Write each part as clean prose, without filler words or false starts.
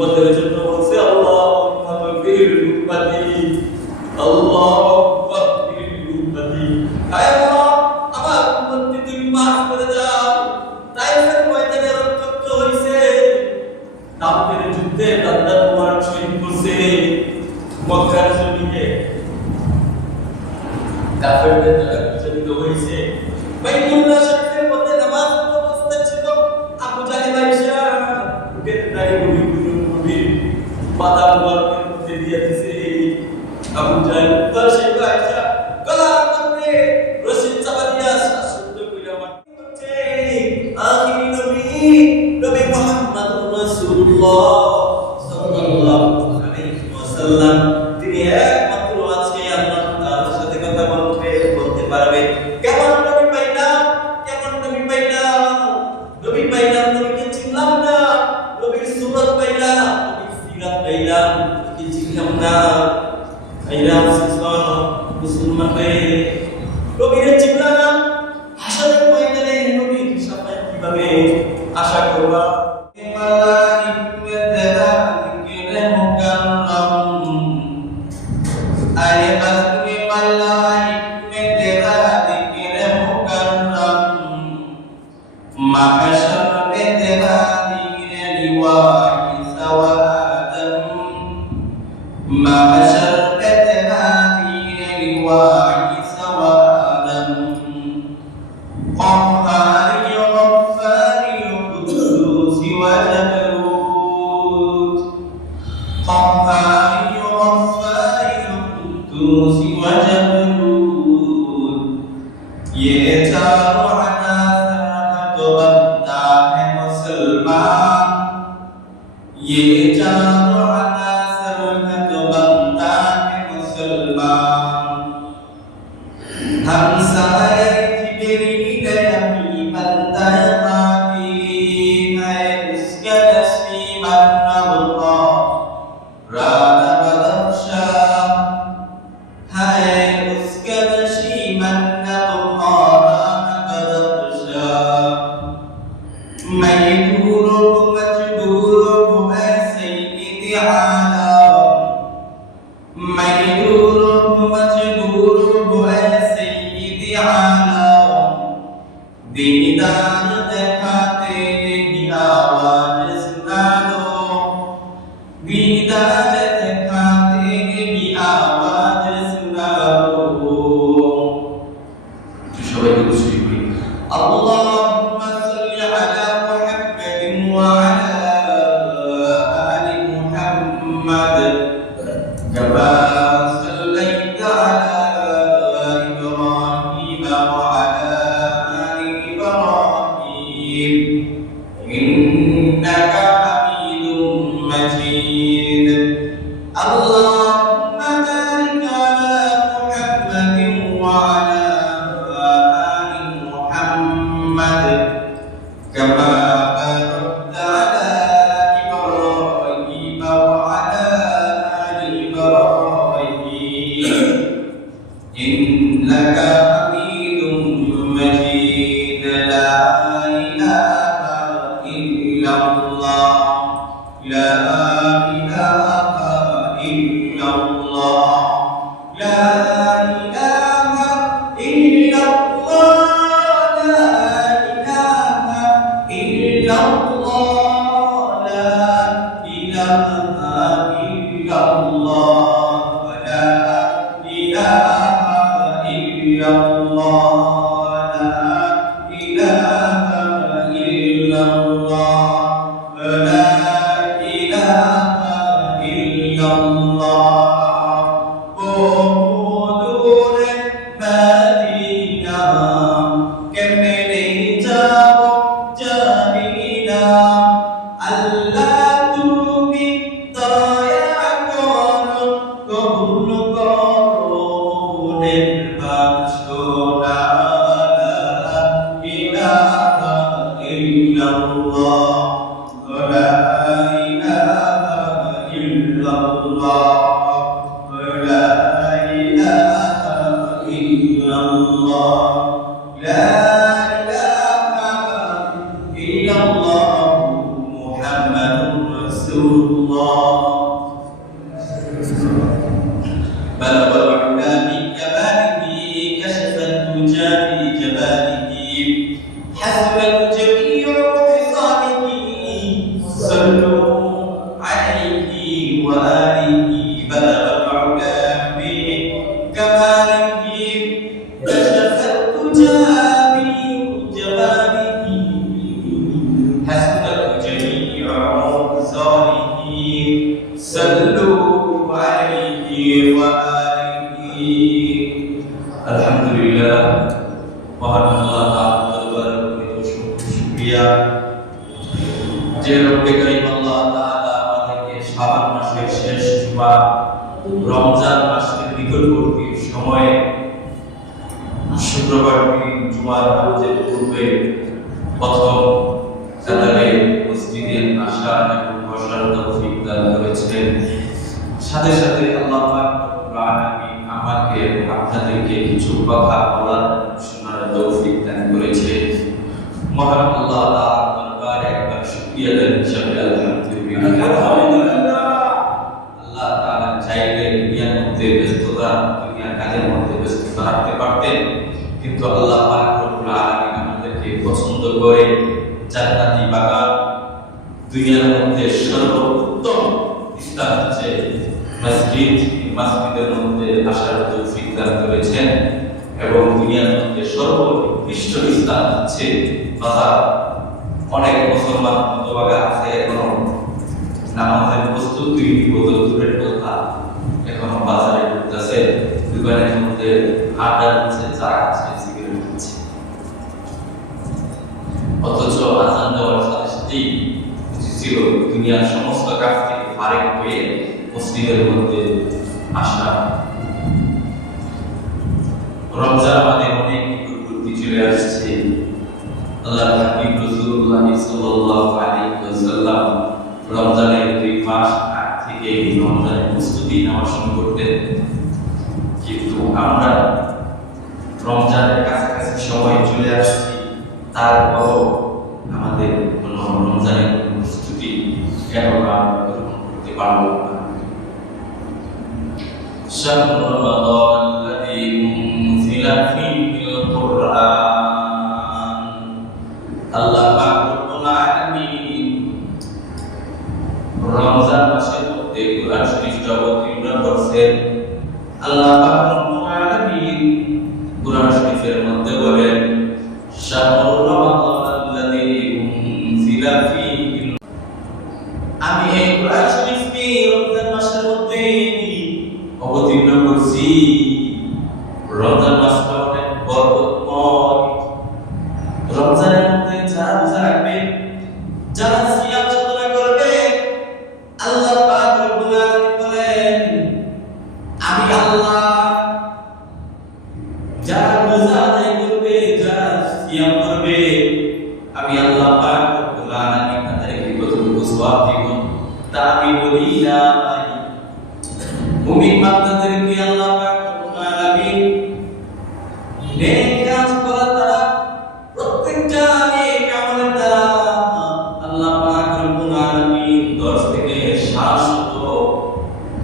উম্মতের জন্য বলছে আল্লাহুম্মা গফির উম্মতি, আল্লাহুম্মা গফির উম্মতি। আয় আল্লাহ, আমার উম্মতকে তুমি মাফ করে দাও। তাইফের ময়দানে রক্তাক্ত হইছে, তাবুকের যুদ্ধে বান্দা মুবারক শহীদ করছে, মক্কার জমিনে কাফেরদের দ্বারা বিচলিত হইছে। বাইতুল্লাহ শরীফের মধ্যে নামাজ পড়তে বসতেছিল, আবু জাহেল আয়েশা বুকের দাড়ি গভীর পাতা মুবারকের মধ্যে দিয়ে দিছে। আবু জাহেল সেই আয়েশা গলার মধ্যে রশি চাপা দিয়া শ্বাসরুদ্ধ কইরা মাটি হচ্ছে। আখিরি নবী মুহাম্মদুর রাসূলুল্লাহ সাল্লাল্লাহু আলাইহি ওয়াসাল্লাম, তিনি একমাত্র আজকে আল্লাহ তাআলার সাথে কথা বলতে পারবে। কেমন নবী পাইলাম, কেমন নবী পাইলাম, নবী পাইলাম, নবীকে চিনলাম না, নবীর সুরত পাইলাম, নবীর সিরাত পাইলাম, নবীকে চিনলাম না। পাইলাম সুবহান মুসলমান হয়ে নবীরে চিনলাম, হাসরের ময়দানে নবীর সাফায়াত কিভাবে আশা করবা। محمد রাসূলুল্লাহ بلغ العلا من كماله كشف الدجى في جماله حسبت جميع خصاله صلوا عليه وآله بلغ العلا من كماله كشف الدجى في جماله حسبت جميع خصاله صلوا عليه وآله আলহামদুলিল্লাহ মহান আল্লাহ তাআলার দরবারে শুকরিয়া যে রব্বে কারীম আল্লাহ তাআলা আমাদেরকে শাবান মাসের শেষ জুমা রমজান মাসের নিকটবর্তী সময়ে শুক্রবার দিন জুমার নামাজের পূর্বে প্রথম কাতারে মসজিদে আসা এবং বসার তৌফিক দান করেছেন। সাথে সাথে আল্লাহ পাক রব্বুল আলামিন আমাকে এবং আপনাদেরকে কিছু কথা বলার শোনার তৌফিক দান করেছে। মহান আল্লাহ তাআলার দরবারে একবার শুকরিয়া আদায় হিসাবে আলহামদুলিল্লাহ। আল্লাহ তাআলা চাইলে দুনিয়ার মধ্যে ব্যস্ততা, দুনিয়ার কাজের মধ্যে ব্যস্ততা রাখতে পারতেন, কিন্তু আল্লাহ পাক রব্বুল আলামিন আমাদেরকে পছন্দ করে জান্নাতি বাগান, দুনিয়ার মধ্যে সর্বোত্তম স্থান হচ্ছে মসজিদ, মসজিদের মধ্যে আসার তৌফিক দান করেছেন এবং দুনিয়ার মধ্যে সর্বোৎকৃষ্ট স্থান হচ্ছে বাজার। অনেক মুসলমান হতভাগা আছে এখনো নামাজের প্রস্তুতি দূরের কথা, এখনো বাজারে ঘুরতেছে, দোকানের মধ্যে আড্ডা দিচ্ছে, চা খাচ্ছে, সিগারেট খাচ্ছে, অথচ আজান দেওয়ার সাথে সাথেই ছিল দুনিয়ার সমস্ত কাজ থেকে ফারেক হয়ে মসজিদের মধ্যে আসা। রমজান আমাদের অনেক নিকটবর্তী চলে আসছে। আল্লাহর হাবিব রাসূলুল্লাহ সাল্লাল্লাহু আলাইহি ওয়াসাল্লাম রমজানের 2 মাস আগ থেকে রমজানের প্রস্তুতি নেওয়া শুরু করতেন, কিন্তু আমরা রমজানের কাছাকাছি সময় চলে আসছি, তারপরও আমাদের কোনো রমজানের প্রস্তুতি এখনো আমরা গ্রহণ করতে পারবো না। شهر رمضان الذي أنزل فيه القرآن আল্লাহ পাক রব্বুল আলামিন রমজান মাসের মধ্যে কুরআন শরীফটা অবতীর্ণ করেছেন। আল্লাহ পাক রব্বুল আলামিন কুরআন শরীফের মধ্যে বলেন শাহরু রমাদান আল্লাযী উনজিলা ফীহি, আমি এই কুরআন শরীফকে রমজান মাসের মধ্যে অবতীর্ণ করছি। রমজান মাসটা অনেক বরকতময়। রমজানের মধ্যে যারা রোজা রাখবে, যারা সিয়াম সাধনা করবে, আল্লাহ পাক রব্বুল আলামিন বলেন আমি আল্লাহ যারা রোজা আদায় করবে, যারা সিয়াম করবে, আমি আল্লাহ পাক রব্বুল আলামিন তাদেরকে কতটুকু সওয়াব দিব তা আমি বলি না। মুমিন বান্দাদেরকে আল্লাহ পাক রব্বুল আলামিন নেক কাজ করার দ্বারা, প্রত্যেকটা নেক আমলের দ্বারা আল্লাহ পাক রব্বুল আলামিন 10 থেকে 700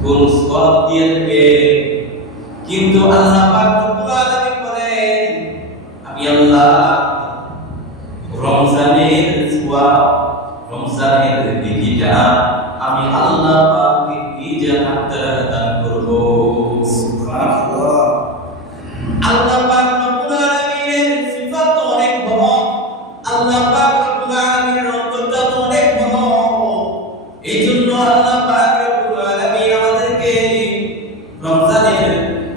গুণ সওয়াব দিয়ে থাকে। কিন্তু আল্লাহ পাক রব্বুল আলামিন বলেন আমি আল্লাহ রমজানের সওয়াব, রমজানের নেকিটা আমি আল্লাহ পাককে নিজে হাত দ্বারা দান করব। সুবহানাল্লাহ। আল্লাহ পাক রব্বুল আলামিনের সিফাত অনেক বড়, আল্লাহ পাক রব্বুল আলামিনের অন্তরটা অনেক বড়। এইজন্য আল্লাহ পাক রব্বুল আলামিন আমাদেরকে রমজানের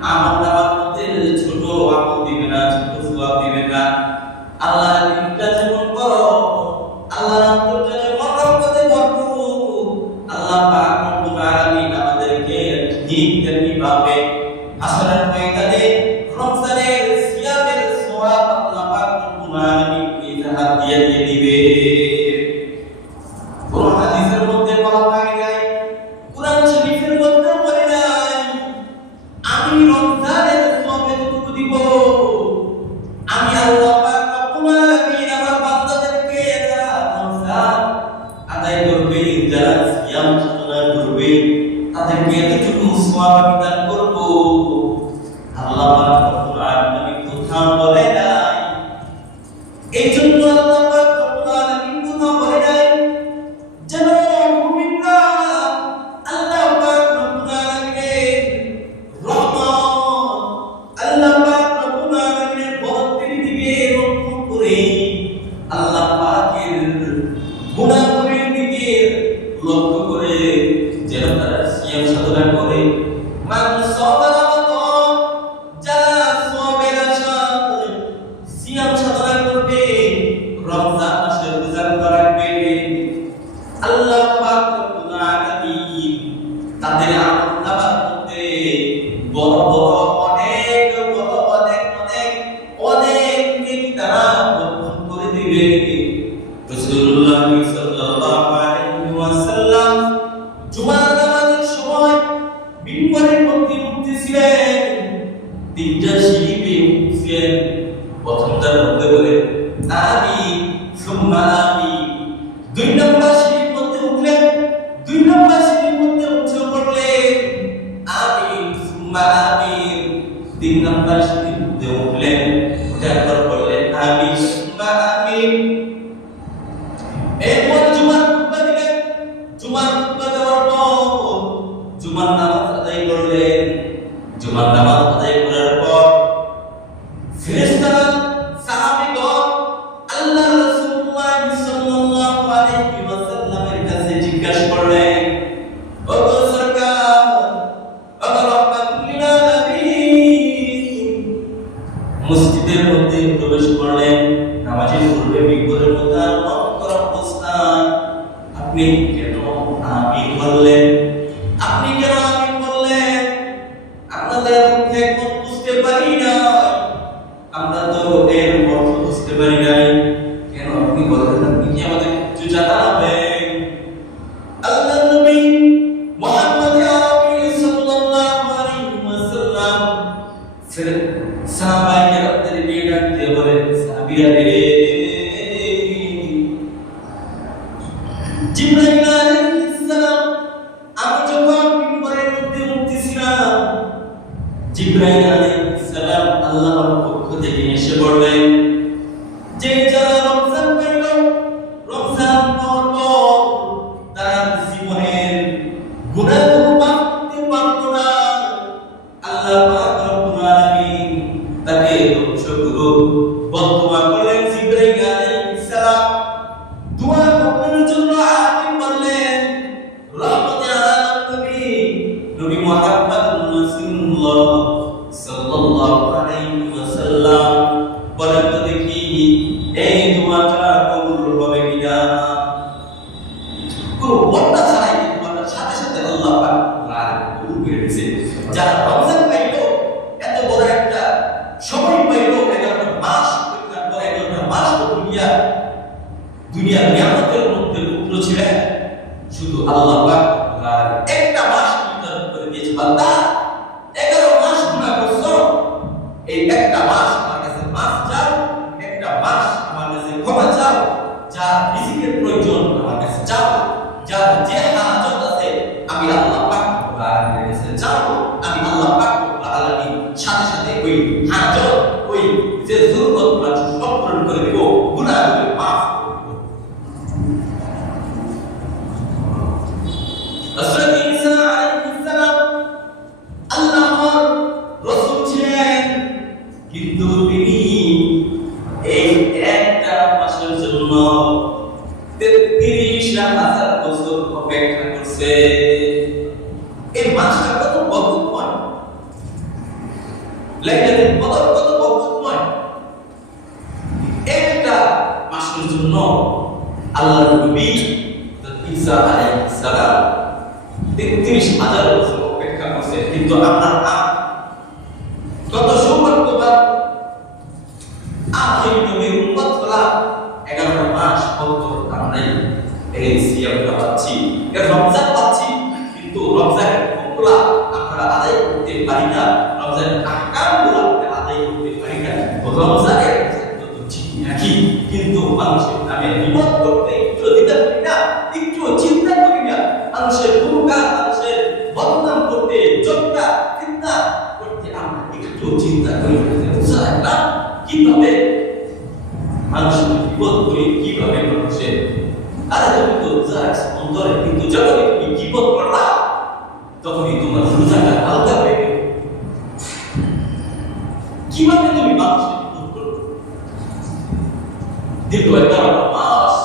আমলনামার মধ্যে ছোট আমল দিবে না, ছোট সওয়াব দিবে না। আল্লাহর দিনটা যেমন বড়, আল্লাহর অন্তরটা যেমন রহমতে ভরপুর, আল্লাহ পাক রব্বুল আলামিন আমাদেরকে ঠিক তেমনি ভাবে আসরের ময়দানে রমজানের সিয়ামের সওয়াব আল্লাহ পাক রব্বুল আলামিন নিজ হাত দিয়ে দিবে। কোন হাদিসের মধ্যে বলা হয় নাই, কুরআন শরীফের মধ্যে বলে নাই আমি রমজানের সওয়াব এতটুকু দিব। আমি আল্লাহ পাক রব্বুল আলামিন আমার বান্দাদেরকে যারা রমজান আদায় করবে, যারা সিয়াম সাধনা করবে তাদেরকে এতটুকু সওয়াব বিধান করব। আল্লাহ পাক রব্বুল আলামিন কোথাও বলে নাই, এই জন্য আল্লাহ পাক রব্বুল আলামিন কোথাও বলে নাই যেন মুমিনরা আল্লাহ পাক রব্বুল আলামিনের রহমত, আল্লাহ পাক রব্বুল আলামিনের বরকতের দিকে লক্ষ্য করে আল্লাহ পাকের গুনাহের দিকে লক্ষ্য করে যেন তারা সিয়াম সাধনা করে। মান সাবারা যারা সওয়াবের আশায় সিয়াম সাধনা করবে, রমজান মাসে রোজা রাখবে, আল্লাহ পাক রব্বুল আলামিন তাদের আমলনামার মধ্যে বড় বড় অনেক নেকি তারা বর্ণন করে দিবে। রাসূলুল্লাহ সাল্লাল্লাহু আলাইহি ওয়াসাল্লাম জুমার নামাজের সময় মিম্বরের মধ্যে উঠতেছিলেন, তিনটা সিঁড়ি বেয়ে উঠছিলেন। প্রথমটার মধ্যে বলে আমিন সুম্মা আমিন, দুই নম্বর সিঁড়ির মধ্যে উঠলেন, দুই নম্বর সিঁড়ির মধ্যে উঠে পড়লেন আমিন সুম্মা আমিন, তিন নম্বর সিঁড়ির মধ্যে উঠলেন, ওঠার পর বললেন আমিন সুম্মা আমিন। এরপর জুমার খুতবা দিলেন, জুমার খুতবা দেওয়ার পর জুমার নামাজ আদায় করলেন। জুমার নামাজ আদায় করার পর ফেরেশতারা সাহাবীগণ আল্লাহ রাসূলুল্লাহ সাল্লাল্লাহু আলাইহি ওয়াসাল্লামের কাছে জিজ্ঞাসা করলেন, ও সরকার, ও রাহমাতুল লিল আলামিন, মসজিদের মধ্যে প্রবেশ করলেন, নামাজের পূর্বে মিম্বরের মধ্যে অন্তর অবস্থান, আপনি কেন আমিন বললেন? আপনি কেন আমিন বললেন? আপনাদের মুখে কোন বুঝতে পারি না, আমরা তো এর অর্থ বুঝতে পারি নাই, কেন আপনি বলেন? আপনি কি আমাদের কিছু জানাবেন? আল্লাহ নবী মুহাম্মদ আরবি সাল্লাল্লাহু আলাইহি ওয়াসাল্লাম সাহাবায়ে কেরামদের নিয়ে ডাকতে বলেন, সাহাবীরা রে, জিবরাইল আলাইহিস সালাম আমি যখন মিম্বরের মধ্যে উঠতেছিলাম, জিবরাইল আলাইহিস সালাম আল্লাহর পক্ষ থেকে এসে বললেন যে যারা রমজান পাইল, রমজান পাওয়ার পর তার জীবনের গুনাহগুলো মাফ করতে পারল না, আল্লাহ পাক রব্বুল আলামিন তাকে ধ্বংস করুক। বদদুয়া করলেন জিবরাইল আলাইহিস সালাম, দোয়া কবুলের জন্য আমিন বললেন। রহমতে আলাম নবী, নবী মুহাম্মদুর রাসূলুল্লাহ সাল্লাল্লাহু আলাইহি ওয়াসাল্লাম বলেন তো দেখি এই দোয়াটা কবুল হবে কিনা? কোনো বর্ণনা ছাড়াই এই দোয়াটার সাথে সাথে আল্লাহ পাক কবুল করে দিয়েছে। যারা রমজান পাইল, এত বড় একটা সময় পাইল, 11টা মাস, 11টা মাস তো দুনিয়ার নিয়ামতের মধ্যে উঠলো ছিলেন, শুধু আল্লাহ পাক একটা মাস নির্ধারণ করে দিয়েছে, বান্দা 11 মাস গুনাহ করছো, এই একটা মাস আমার কাছে মাফ চাও, একটা মাস আমার কাছে ক্ষমা চাও, যার রিজিকের প্রয়োজন আমার কাছে চাও, যার যে হাজত আছে আমি আল্লাহ পাক রব্বুল কাছে চাও, আমি আল্লাহ পাক রব্বুল আলামিন সাথে সাথে ওই হাজত, ওই যে জরুরতগুলো আছে সব পূরণ করে দেব, গুনাহগুলো মাফ করে দেব। হযরত ঈসা আলাইহিস সালাম আল্লাহর রাসূল ছিলেন, কিন্তু তিনি এই একটা মাসের জন্য 33,000 বছর অপেক্ষা করছে। এই মাসটা কত বরকতময়, লাইলাতুল কদর কত বরকতময়। একটা মাসের জন্য আল্লাহর নবী ঈসা আলাইহিস সালাম 33,000 বছর অপেক্ষা করছে, কিন্তু আমরা কত সৌভাগ্যবান, আখির নবীর উম্মত হলা 11 মাস পর্যন্ত আমরা এই সিয়ামটা পাচ্ছি, রমজান পাচ্ছি, কিন্তু রমজানের হুকুমগুলো আমরা আদায় করতে পারি না, রমজানের আহকামগুলো আদায় করতে পারি না। রমজানের তো ঠিকই রাখি, কিন্তু মানুষের নামে বিপদ করতে একটু দ্বিধা করি না, একটু চিন্তা করি না। করে, কিন্তু যখনই তুমি গীবত করলা তখনই তোমার রোজাটা হালকা হয়ে গেল। কিভাবে তুমি মানুষের গীবত করবে? দীর্ঘ 11 মাস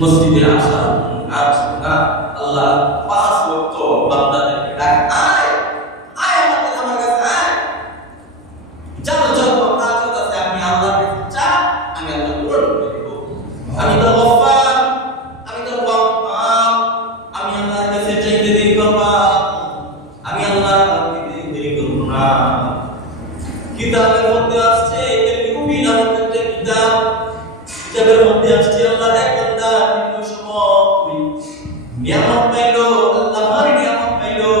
মসজিদে আসা না, আল্লাহ 5 ওয়াক্ত বান্দাদেরকে ডাকে, আয় আয় আমার কাছে আয়, জানো যত কাজ আছে আমি আল্লাহর কাছে চা, আমি আল্লাহ পূরণ করে দেব। আমি তো গফফার, আমি তো গফফার, আমি আল্লাহর কাছে চাইতে দেরি করবা, আমি আল্লাহর কাছে দেরি করব না। কিতাবের মধ্যে আসছে, এটা খুবই নামক একটা কিতাব, কিতাবের মধ্যে আসছে আল্লাহর এক বান্দা দীর্ঘ সময় নিয়ামত পাইলো, আল্লাহর নিয়ামত পাইলো,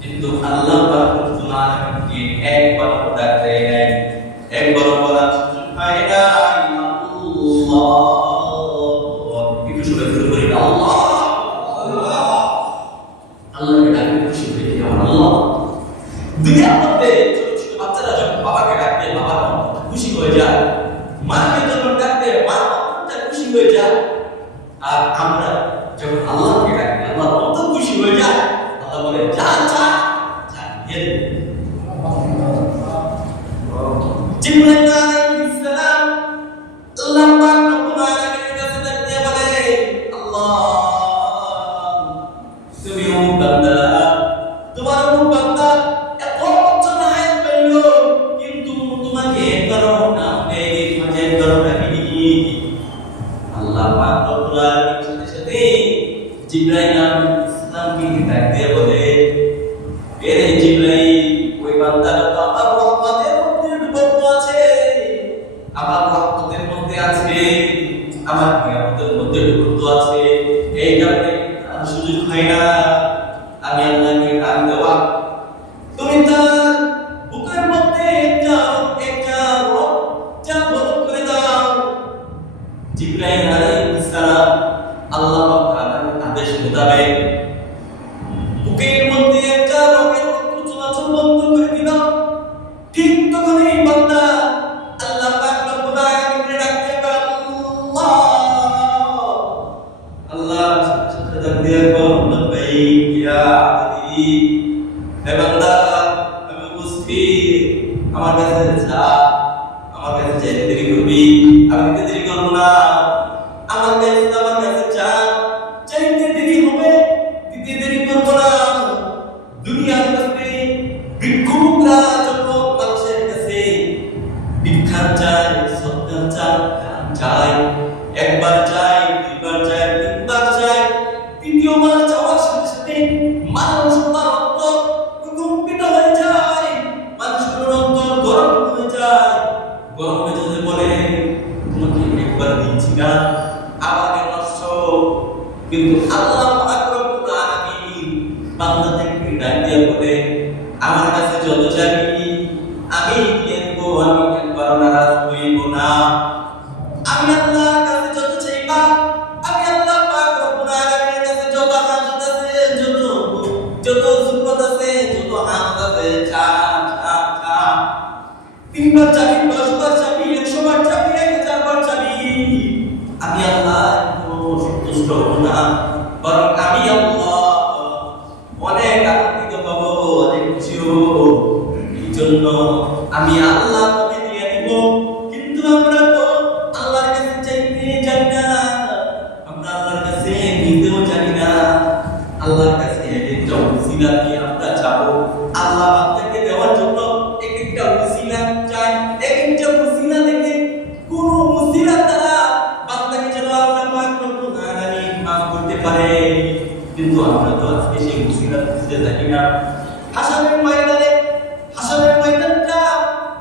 কিন্তু আল্লাহ পাক রব্বুল আলামিনকে একবার ডাক দেয় নাই, একবার বলার সুযোগ পায় নাই। আল্লাহ একটু শুনে শুরু করি, আল্লাহ আল্লাহ, আল্লাহকে ডাকে খুশি হয়ে যায়। আল্লাহ দুনিয়ার মধ্যে ছোট ছোট বাচ্চারা যখন বাবাকে ডাকতে বাবার মনটা খুশি হয়ে যায়, মাকে যখন ডাকতে মার মনটা খুশি হয়ে যায়, আর আমরা যখন আল্লাহকে ডাকি আল্লাহ কত খুশি হয়ে যায়। আল্লাহ বলে যা যা যা, জিবরাইল আলাইহিস সালাম আল্লাহ পাক রব্বুল আলামিনের কাছে ডাকতে বলে, আল্লাহ তুমি অমুক বান্দা, তোমার অমুক বান্দা এত বছর হায়াত পাইল, কিন্তু তোমাকে একবারও না পেয়ে তোমাকে একবারও ডাকিনি। আল্লাহ পাক রব্বুল আলামিনের সাথে সাথে জিবরাইল আলাইহিস সালামকে ডাকতে বলে, এরে জিবরাইল, ওই বান্দাটা তো আমার রহমতের মধ্যে ডুবন্ত আছে, আমার রহমতের মধ্যে আছে, আমার নিয়ামতের মধ্যে ডুবন্ত আছে, এই কারণে তার সুযোগ হয় না আমি আল্লাহকে ডাক দেওয়া। তুমি তার বুকের মধ্যে একটা রক্তটা বন্ধ করে দাও। জিবরাইল আলাইহিস সালাম আল্লাহ পাকের আদেশ মোতাবেক বুকের মধ্যে একটা রক্তের রক্ত চলাচল বন্ধ করে দিল। ঠিক তখনই বান্দা আল্লাহ পাক রব্বুল আলামিনের ডাকতে আল্লাহ আল্লাহ সাথে ডাক দিয়ে বলল, লাব্বাইক ইয়া আবদি, হে বান্দা আমি উপস্থিত, আমার কাছে যা, আমার কাছে যেতে দেরি করবি, আমি দিতে দেরি করব না, আমার কাছে যা, চাইতে দেরি হবে, দিতে দেরি করব না। দুনিয়ার মধ্যে ভিক্ষুকরা যখন মানুষের কাছে ভিক্ষা চায়, সৎকার চায়, একবার চায়, দুইবার চায়, তিনবার চায়, তৃতীয়বার চাওয়ার সাথে সাথে মানুষের অন্তর কম্পিত হয়ে যায়, মানুষের অন্তর গরম হয়ে যায়, গরম হয়ে যেতে বলে তোমাকে একবার দিচ্ছি না, আবার নষ্ট। কিন্তু আল্লাহ পাক রব্বুল আলামিন বান্দাদেরকে ডাক দিয়ে বলে, আমার কাছে যত চাবি আমি দিয়ে দেব, আমি একবার নারাজ হইব না। আমি আল্লাহর কাছে যত চাইবা, আমি আল্লাহ পাক রব্বুল আলামিনের কাছে যত হাজত আছে, যত যুবত আছে, যত হাজত আছে, চা চা চা, 3 বার চাবি, 10 বার চাবি, 100 বার চাবি, 1000 বার চাবি, আমি আল্লাহ সন্তুষ্ট হব না, বরং আমি আল্লাহ অনেক আনন্দিত হব, অনেক খুশি হব। এই জন্য আমি আল্লাহ তোকে দিয়ে দিব। কিন্তু আমরা তো আল্লাহর কাছে চাইতে জানি না, আমরা আল্লাহর কাছে নিতেও জানি না। আল্লাহর কাছে একটা ওসিলা দিয়ে আমরা চাবো, আল্লাহ বান্দাকে দেওয়ার জন্য একটা ওসিলা চাই, একটা ওসিলা দেখে কোন ওসিলা দ্বারা বান্দাকে যেন আল্লাহ পাক রব্বুল আলামিন মাফ করতে পারে। কিন্তু আমরা তো আজকে সেই ওসিলা খুঁজতে থাকি না। হাসরের ময়দানটা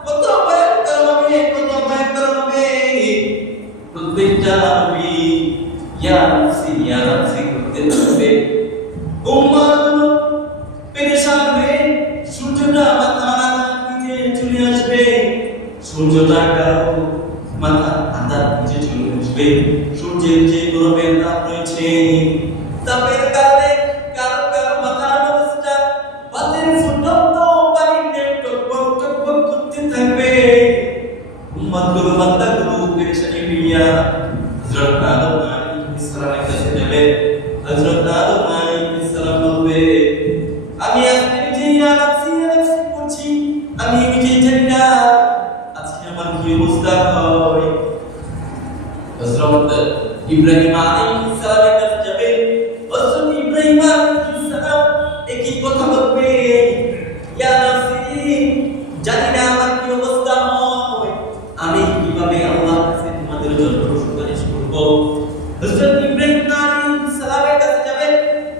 কত ভয়ঙ্কর হবে, কত ভয়ঙ্কর হবে। প্রত্যেকটা নবী ইয়া নাফসি করতে থাকবে, উম্মাহগুলো পেরেশান হয়ে সূর্যটা মাথার নিচে চলে আসবে, সূর্যটার কারণ মাথা আন্ধার নিচে চলে আসবে। সূর্যের যে গরমের তাপ রয়েছে, তাপের কারণে কারো মাথার অবস্থা বাতের ফুটন্ত পানিতে টকবক টকবক করতে থাকবে। উম্মাহগুলো বান্দাগুলো পেরেশানি হইয়া হযরত আদম আলাইহিস সালামের কাছে যাবে হযরত আদম আলাইহিস সালাম বলবে আমি আজকে নিজেই নাফসি নাফসি করছি আমি নিজেই জানি না আজকে আমার কি অবস্থা হয় হযরত ইব্রাহিম আলাইহিস সালামের কাছে যাবে হযরত ইব্রাহিম আলাইহিস সালাম একই কথা বলবে ইয়া নাফসি জানি না আমার কি অবস্থা হয় আমি কিভাবে আল্লাহর কাছে তোমাদের জন্য সুপারিশ করব হযরত ইব্রাহিম আলাইহিস সালামের কাছে যাবে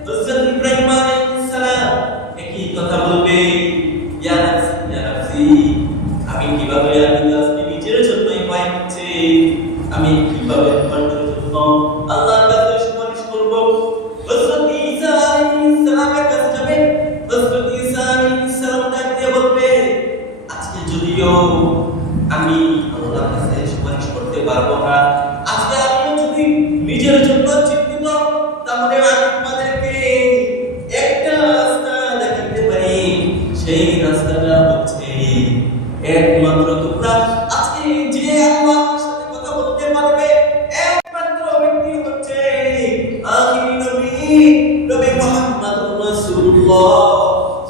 হযরত ইব্রাহিম আলাইহিস সালাম একই কথা বলবে ইয়া নাফসি আমি কিভাবে আজকে নিজের জন্যই ভয় হচ্ছে আমি কিভাবে তোমাদের জন্য আল্লাহর কাছে সুপারিশ করব হযরত ঈসা আলাইহিস সালামের কাছে যাবে হযরত ঈসা আলাইহিস সালাম ডাক দিয়ে বলবে আজকে যদিও আমি আল্লাহর কাছে সুপারিশ করতে পারবো না আজকে আমি যদি নিজের জন্য চিন্তিত তাহলে আমি তোমাদেরকে একটা রাস্তা দেখাতে পারি সেই রাস্তাটা হচ্ছে একমাত্র তোমরা আজকে যে আল্লাহর সাথে কথা বলতে পারবে একমাত্র ব্যক্তি হচ্ছে আখিরি নবী নবী মুহাম্মদুর রাসূলুল্লাহ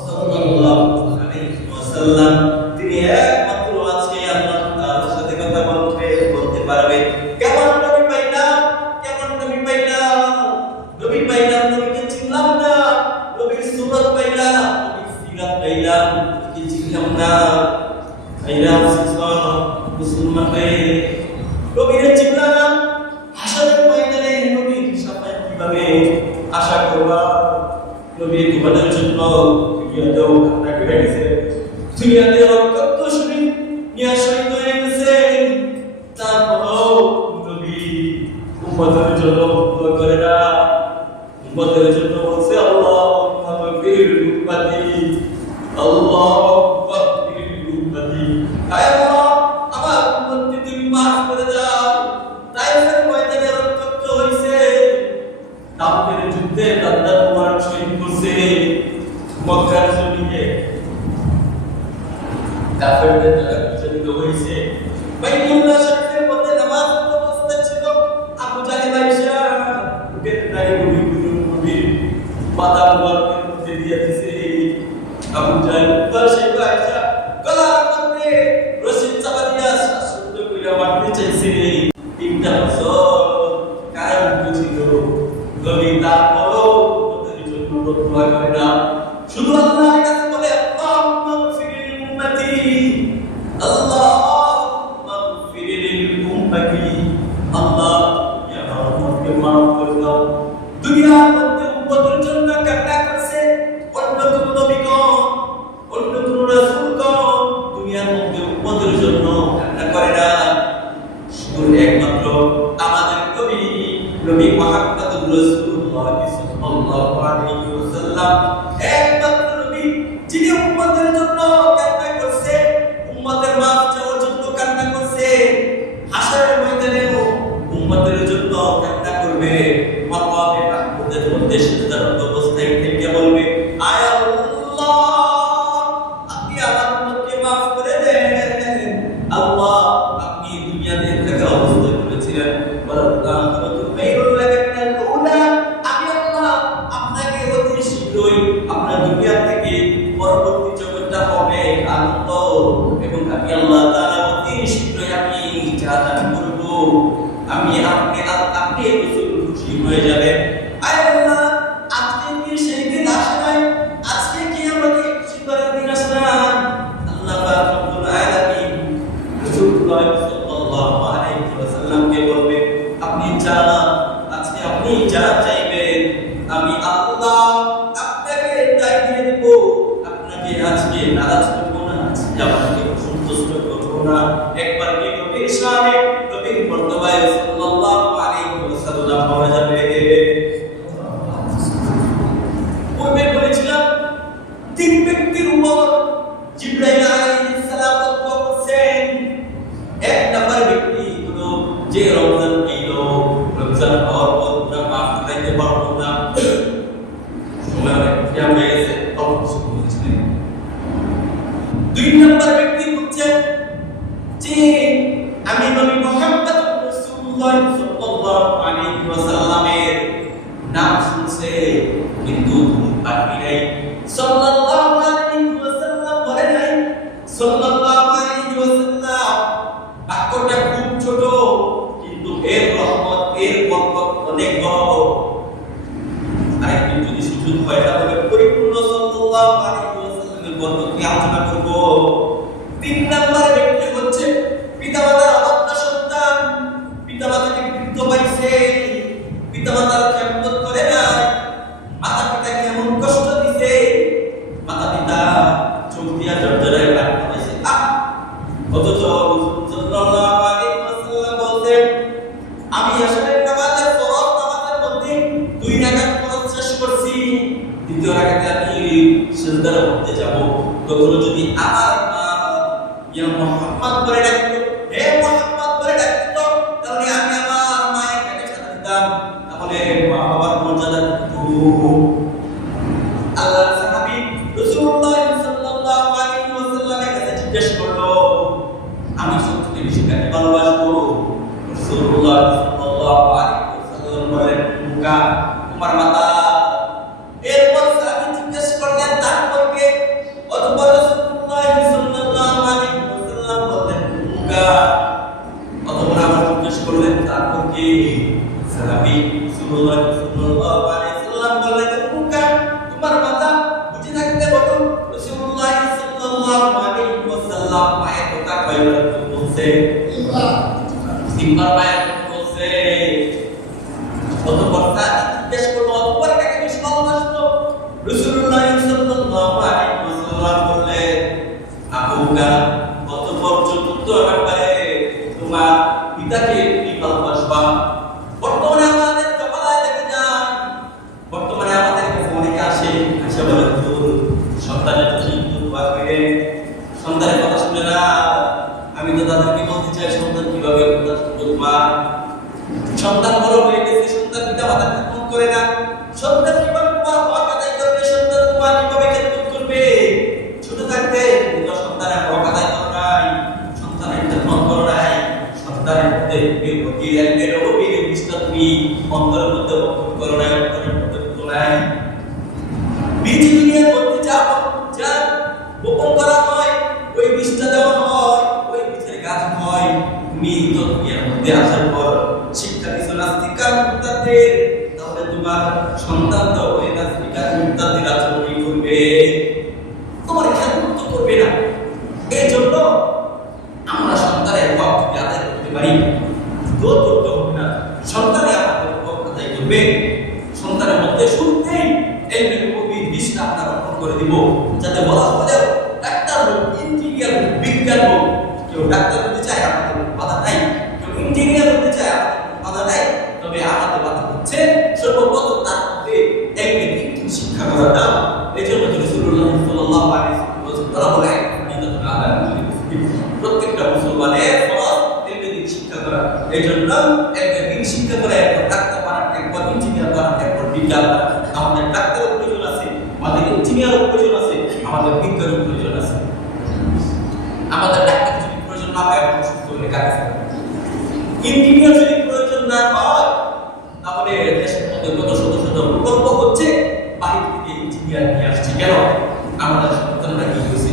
সাল্লাল্লাহু আলাইহি ওয়াসাল্লাম তিনি একমাত্র আজকে আল্লাহর সাথে কথা বলতে পারবে কেমন নবী পাইলাম নবী পাইলাম নবীকে চিনলাম না নবীর সুরত পাইলাম নবীর সিরাত পাইলাম কি চিনলাম না আইরাম সিসা মুসলমান নবীর চিনলাম হাসরের ময়দানে নবীর সামনে কিভাবে আশা করবা নবী তোমাদের জন্য দুনিয়াতেও কান্না করে গেছে দুনিয়াতে রক্ত শরীর নিয়ে শহীদ হয়ে গেছে তারপরও নবী উম্মতের জন্য দোয়া করে না উম্মতের জন্য বলছে আল্লাহুম্মা গফির উম্মতি আল্লাহুম্মা গফির উম্মতি আয় আল্লাহ আমার উম্মতকে তুমি মাফ করে দাও তাইফের ময়দানে রক্ত হইছে তাবুকের যুদ্ধে দাদা মুবারক শহীদ করছে মক্কার জমিনে কাফেরদের দ্বারা বিচলিত হয়েছে বাইতুল্লাহ শরীফের মধ্যে নামাজ পড়তে অবস্থা ছিল আবু জাহেল আয়েশা বুকের দাড়ি গুলি পাতা মুবারকের মধ্যে দিয়ে দিয়েছে আবু জাহেল সেই আয়েশা গলার মধ্যে রশি চাপা দিয়া শ্বাসরোধ কইরা মারতে চাইছে তিনটা বছর কারারুদ্ধ ছিল নবী তারপরও ওদের জন্য দোয়া করে না শুধু আল্লাহর কাছে বলে আল্লাহুম্মা গফির উম্মতি আল্লাহুম্মা গফির উম্মতি আল্লাহ ইয়া রহমানকে মাফ করে দাও দুনিয়ার মধ্যে উম্মতের জন্য কান্না করছে অন্য কোন নবীগণ অন্য কোন রাসূলগণ দুনিয়ার মধ্যে উম্মতের জন্য কান্না করে না শুধু একমাত্র আমাদের নবী মুহাম্মদুর রাসূলুল্লাহ সাল্লাল্লাহু আলাইহি ওয়াসাল্লাম একমাত্র নবী যিনি উম্মতের জন্য কান্না করছে উম্মতের মাফ চাওয়ার জন্য কান্না করছে হাসরের ময়দানেও উম্মতের জন্য কান্না করবে মাকামে মাহমুদের মধ্যে সিজদারত অবস্থায় থেকে বলবে আয় আল্লাহ আপনি আমার উম্মতকে মাফ করে দেন আল্লাহ আপনি দুনিয়াতে থাকা অবস্থায় করেছিলেন ওয়ালাকাতুল খায়রুল লাকা মিনাল উলা আমি আল্লাহ আপনাকে অতি শীঘ্রই আপনার দুনিয়া থেকে পরবর্তী জগৎটা হবে আনন্দ এবং আমি আল্লাহ তাআলা অতি শীঘ্রই আমি জান্নাত করব আমি আপনি রাসূল খুশি হয়ে যাবেন আয় আল্লাহ আজকে কি সেই দিন আসে নাই আজকে কি আমাকে খুশি করার দিন আসে না আল্লাহ পাক রব্বুল আলামিন রাসূলুল্লাহ সাল্লাল্লাহু আলাইহি ওয়াসাল্লামকে বলবে আপনি জানান আজকে আপনি যা চাইবেন আমি আল্লাহ আপনাকে তাই দিয়ে দেব আপনাকে আজকে নারাজ করব না আজকে আপনাকে সন্তুষ্ট করব না একবার কি নবীর শানে নবীর মর্তবায় সাল্লাল্লাহু আলাইহি ওয়াসাল্লাম পাওয়া যাবে পূর্বে বলেছিলাম তিন ব্যক্তির উপর জিবরাইল আলাইহিস সালাম বলছেন এক নাম্বার ব্যক্তি হলো যে রমজান এলো রমজান হওয়ার পর পুরা মাফ করতে পারবো না সময় অনেক হয়ে গেছে তখন বুঝছেন দুই নাম্বার ব্যক্তি হচ্ছে যে আমি নবী মুহাম্মদ রাসূলুল্লাহ সাল্লাল্লাহু আলাইহি ওয়াসাল্লামের নাম শুনছে কিন্তু পাঠি নাই। সাল্লাল্লাহু আলাইহি ওয়াসাল্লাম বলে নাই, সাল্লাল্লাহু আলাইহি ওয়াসাল্লাম বাক্যটা খুব ছোট কিন্তু এর রহমত এর বরকত অনেক বড়। আরেকদিন যদি সুযোগ হয় তাহলে পরিপূর্ণ সাল্লাল্লাহু আলাইহি ওয়াসাল্লামের বরকত নিয়ে আলোচনা করব। 3 নাম্বার ব্যক্তি হচ্ছে পিতামাতার অবাধ্য সন্তান। পিতামাতাকে বৃদ্ধ পাইছে, পিতামাতার খেদমত করে নাই, মাতা পিতাকে এমন কষ্ট দিছে, মাতা পিতা চোখ দিয়া জর্জরায় রাগ করেছে। অথচ সাল্লাল্লাহু আলাইহি ওয়াসাল্লাম বলতেন, আমি আসলে নামাজের ফরজ নামাজের মধ্যে 2 রাকাত ফরজ শেষ করছি, দ্বিতীয় রাকাতে আমি সিজদার মধ্যে যাব, তখন যদি আমার মা ইয়া মুহাম্মদ বলে ডাকতো, হে মুহাম্মদ বলে ডাকতো, তাহলে আমি আমার মায়ের কাছে ছাড়া দিতাম, তাহলে মা বাবার মর্যাদা কত। আল্লাহর সাহাবী রাসূলুল্লাহ সাল্লাল্লাহু আলাইহি ওয়াসাল্লামের কাছে জিজ্ঞেস করলো, আমি সত্যি বেশি কাকে ভালোবাসবো? রাসূলুল্লাহ সাল্লাল্লাহু আলাইহি ওয়াসাল্লাম বলেন, মুকা তোমার মাতা। এরপর সাহাবী জিজ্ঞেস করলেন তারপর কে? অতঃপর রাসূলুল্লাহ সাল্লাল্লাহু আলাইহি ওয়াসাল্লাম বলেন, মুকা। অতঃপর আবার জিজ্ঞেস করলেন তারপর কে? সাহাবী রাসূলুল্লাহ সাল্লাল্লাহু আলাইহি ওয়াসাল্লাম বললেন, মুকা তোমার মাতা। বুঝে থাকতে বলো রাসূলুল্লাহ সাল্লাল্লাহু আলাইহি ওয়াসাল্লাম মায়ের কথা কয়বার বলছে? তিনবার মায়ের কথা বলছে। অতঃপর সাহাবী জিজ্ঞেস করলো, অতঃপর কাকে বেশি ভালোবাসতো? রাসূলুল্লাহ সাল্লাল্লাহু আলাইহি ওয়াসাল্লাম বললেন, আবুকা। অতঃপর চতুর্থ ব্যাপারে তোমার পিতাকে কি ভালোবাসবা? বর্তমানে আমাদের কপালে দেখা যায়, বর্তমানে আমাদের কাছে অনেকে আসে বলে, সন্তানের জন্য দোয়া করে, সন্তানের কথা শুনে না। আমি তো তাদেরকে বলতে চাই, সন্তান কিভাবে সন্তান বড় হয়ে গেছে, সন্তান পিতা মাতার খেদমত করে না, সন্তান কিভাবে তোমার হক আদায় করবে, সন্তান তোমার কিভাবে খেদমত করবে? ছোট থাকতে কিন্তু সন্তানের হক আদায় করো নাই, সন্তানের খেদমত করো নাই, সন্তানের মধ্যে তুমি অন্তরের মধ্যে বপন করো নাই, অন্তরের মধ্যে তো নাই। বীজ দুনিয়া করতে চাও, যা বপন করা হয় ওই বীজটা দেওয়া হয়, ওই বীজের গাছ হয়। তুমি তো দুনিয়ার মধ্যে আসার পর শিক্ষা দিছো নাস্তিকার মুক্তাদের, তাহলে তোমার সন্তান তো ওই নাস্তিকার মুক্তাদের আচরণই করবে, তোমার খেদমত করবে না। এই জন্য আমরা সন্তানের হক আদায় করতে পারি, দোষ করতে হবে না, সন্তানে আমাদের হক আদায় করবে। সন্তানের মধ্যে শুরুতেই এই নবীর বীজটা আমরা রোপণ করে দিব, যাতে বলা হলে ডাক্তার হোক, ইঞ্জিনিয়ার হোক, বিজ্ঞান হোক, কেউ ডাক্তার হতে চায় আমাদের বাধা নাই, কেউ ইঞ্জিনিয়ার হতে চায় আমাদের বাধা নাই, তবে আমাদের বাধা হচ্ছে সর্বপ্রথম তার মধ্যে একটি শিক্ষা করাটা। এই জন্য রাসূলুল্লাহ সাল্লাল্লাহু আলাইহি ওয়াসাল্লাম বলে, প্রত্যেকটা মুসলমানের ফরজ দিন শিক্ষা করা। এই জন্য দিন শিক্ষা করে একবার ডাক্তার বানান, একবার ইঞ্জিনিয়ার বানান, একবার বিজ্ঞান বানান। আমাদের ডাক্তারের প্রয়োজন আছে, আমাদের ইঞ্জিনিয়ারের প্রয়োজন আছে, আমাদের বিজ্ঞানের প্রয়োজন আছে। আমাদের ডাক্তার যদি প্রয়োজন না হয়, আমরা সুস্থ হয়ে কাজ করব। ইঞ্জিনিয়ার যদি প্রয়োজন না হয়, তাহলে দেশের মধ্যে কত শত শত প্রকল্প হচ্ছে, বাইরে থেকে ইঞ্জিনিয়ার নিয়ে আসছে কেন? আমাদের সন্তানরা কি হয়েছে?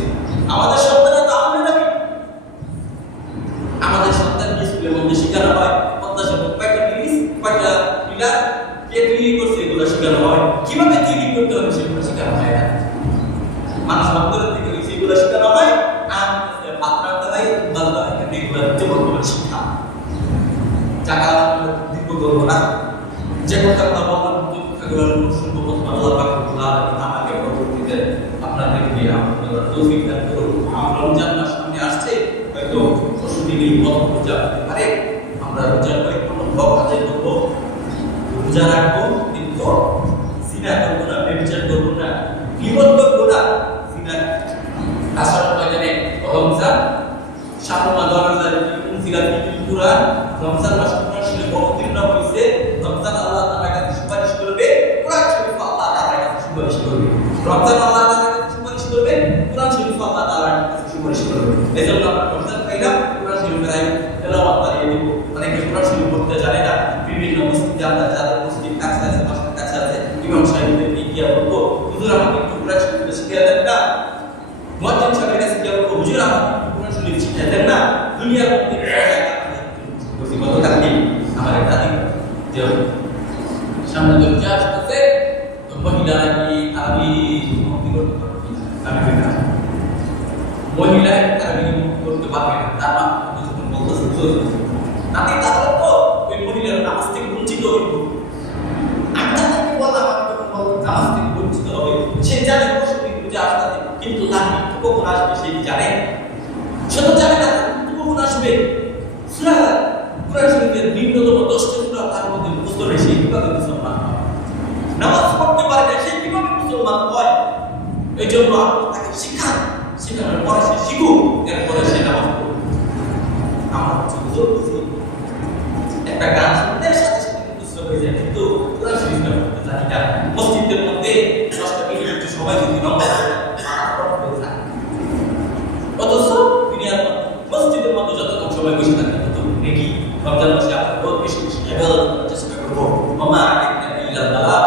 আমাদের সন্তানরা তো আমরা নাকি, আমাদের সন্তানকে স্কুলের মধ্যে শেখানো হয় পদ্মা সেতু কয়টা ব্রিজ, কয়টা পিলার কে তৈরি করছে, এগুলো শেখানো হয়। কিভাবে তৈরি করতে হবে সেগুলো শেখানো হয় না। মানুষ অন্তরের থেকে সেগুলো শেখানো হয়, আর আপনার দ্বারাই দাদা এখানে এগুলো হচ্ছে বর্তমান শিক্ষা। টাকা দীর্ঘ করবো না, যে কথা বললাম আল্লাহ পাক আমাকে পরবর্তীতে আপনাদেরকে আপনারা তৌফিক দান করুন। রমজান মাস সামনে আসছে, হয়তো প্রতিদিনই কত পূজা হতে পারে, আমরা রোজার পরিপূর্ণ হক আদায় করবো, রোজা রাখবো, কিন্তু জিনা করবো না, ব্যভিচার করবো না, গীবত করবো না। জিনা আসার ময়দানে রমজান শাহরুমা দরজার উনজিলা ফিল কুরআন, রমজান মাস কোরআন শরীফ অবতীর্ণ হয়েছে, রমজান আল্লাহ তাআলার কাছে সুপারিশ করবে, কোরআন শরীফ আল্লাহ তাআলার কাছে সুপারিশ করবে। রমজান আল্লাহ তাআলার কাছে সুপারিশ করবে, কোরআন শরীফ আল্লাহ তাআলার কাছে সুপারিশ করবে। এজন্য আমরা রমজান পাইলাম, কোরআন শরীফের তেলাওয়াত করিয়ে দিব। অনেকে কোরআন শরীফ পড়তে জানে না, বিভিন্ন মসজিদে আমরা যাদের মসজিদ কাছে আছে, বাসার কাছে জন্য আপনি তাকে শিখান, শেখানোর পরে সে শিখুক, এরপরে সে নামাজ পড়ুক। আমরা যত বুঝি একটা গান শুনতে সাথে সাথে মুখস্থ হয়ে যায়, কিন্তু কোরআন শরীফটা পড়তে জানি না। মসজিদের মধ্যে 10টা মিনিট একটু সময় যদি নামাজ পড়ে হয়ে যায়, অথচ দুনিয়ার মসজিদের মধ্যে যতক্ষণ সময় বসে থাকে ততক্ষণ নেকি। রমজান মাসে আমরা বেশি বেশি ইবাদত করার চেষ্টা করবো। মামা আকিদনা ইল্লাল্লাহ